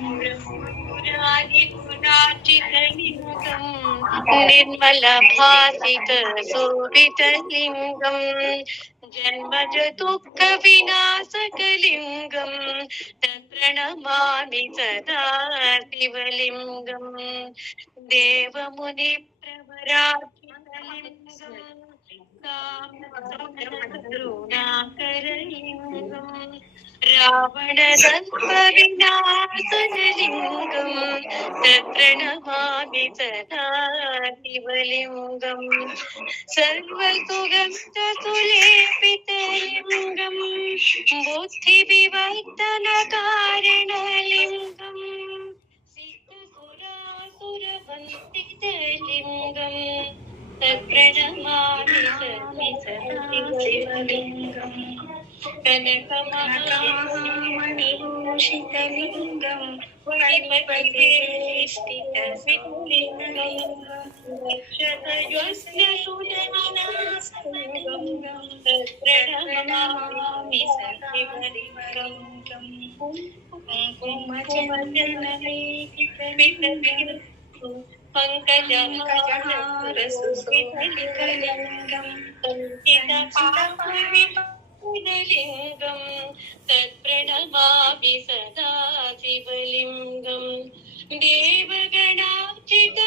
निर्मलभासितशोभितलिङ्गम् जन्मज दुःखविनाशकलिङ्गम् तत्प्रणमामि सदा शिवलिङ्गम् देवमुनिप्रवरात्मलिङ्गम् रावणदर्पविनाशनलिङ्गम् तत्प्रणमामि सदा शिवलिङ्गम् सर्वसुगन्धसुलेपितलिङ्गम् बुद्धिविवर्धनकारणलिङ्गम् सिद्धसुरासुरवन्दितलिङ्गम् तत्प्रणमामि सदा शिवलिङ्गम् कनकमहामणिभूषितलिङ्गम् वैभवेष्टितलिङ्गम् रक्षतयोस्नसुदर्शनास्तलिङ्गम् प्रणमामि सशिवलिङ्गम् कुङ्कुमचन्दनलेपितलिङ्गम् पङ्कजहारसुशोभितलिङ्गम् लिङ्गम् तत्प्रणमामि सदा शिवलिङ्गम् देवगणार्चित